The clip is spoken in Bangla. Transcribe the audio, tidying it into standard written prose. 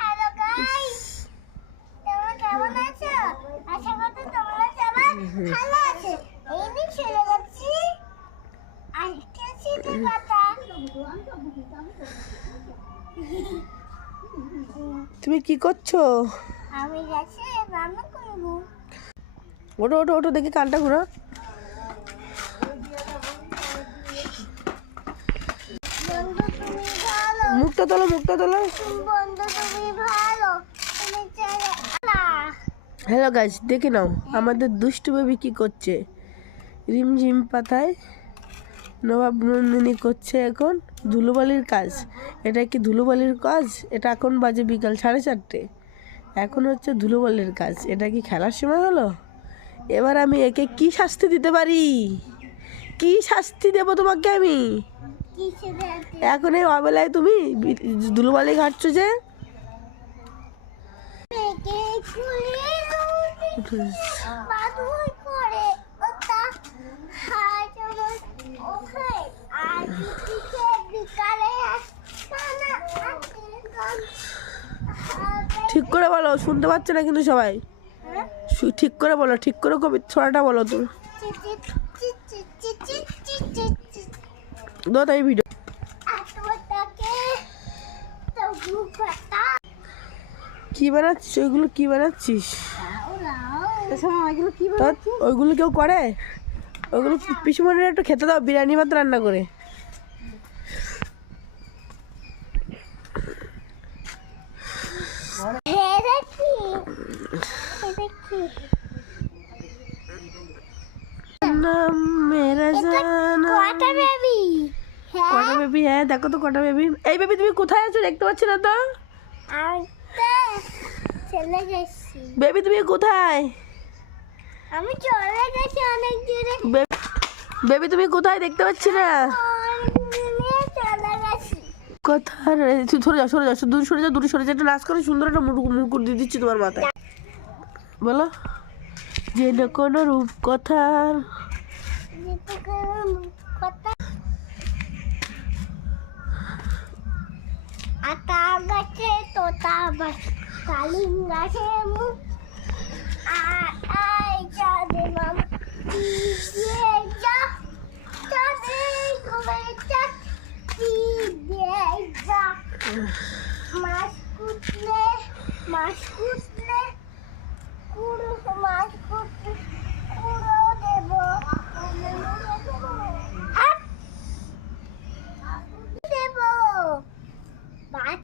হ্যালো গাইস, তোমরা কেমন আছো? আশা করি তোমরা সবাই ভালো আছো। এই দিন চলে যাচ্ছি আজকে শীতের কথা। তুমি কি করছো? আমি যাচ্ছি রান্না করবো। ওটো ওটো ওটো, দেখি কানটা ঘুরো। বন্ধু তুমি ভালো, মুখটা তোলো, মুখটা তোলো। বন্ধু তুমি ভালো, তুমি চলে আলা। হ্যালো গাইস, দেখে নাও আমাদের দুষ্টু বেবি কি করছে। রিমঝিম পাতায় নবাব নন্দিনী করছে এখন ধুলোবালির কাজ। এটা কি ধুলোবালির কাজ? এটা এখন বাজে বিকাল 4:30। এখন হচ্ছে ধুলোবালির কাজ। এটা কি খেলার সময় হলো? এবার আমি একে কি শাস্তি দিতে পারি? কি শাস্তি দেব তোমাকে আমি? কিসে যাচ্ছি? এখন এই অবেলায় তুমি ধুলোবালি ঘাটছো যে? মেকে খুলে বাদুই করে ওটা হাই চলো ওখানে আর দিকে বিকালে আসনা ঠিক করে বলো, শুনতে পাচ্ছে না কিন্তু সবাই। ঠিক করে বলো, ঠিক করে কবি ছড়াটা বলো তুমি। দাও তাই ভিডিও। কি বানাচ্ছিস? ওইগুলো কি বানাচ্ছিস? ওইগুলো কেউ করে? ওইগুলো পিসুমনির একটু খেতে দাও, বিরিয়ানি ভাত রান্না করে। নাম মেরা জানা। কটা বেবি? হ্যাঁ দেখো তো কটা বেবি। এই বেবি তুমি কোথায় আছো? দেখতে পাচ্ছি না তো। চলে গেছি, বেবি তুমি কোথায়? আমি চলে গেছি অনেক দূরে। বেবি তুমি কোথায়? দেখতে পাচ্ছি না। চলে গেছি। কোথায় রে? তুই সরে যাও, সরে যাও, দূরে সরে যাও, দূরে সরে যাও। একটা নাচ করে সুন্দর একটা মুকুট দিয়ে দিচ্ছি তোমার মাথায়। বলো, যে না কোনো রূপ কথার আতা গাছে তোতা বাস, কালিম গাছে মুখ। আই চাঁদে মামা দিয়ে যা, চাঁদে ঘুরে চাঁদ দিয়ে যা। মাছ কুটলে কুড়ো, মাছ কুটলে কুড়ো দেবো। দেবো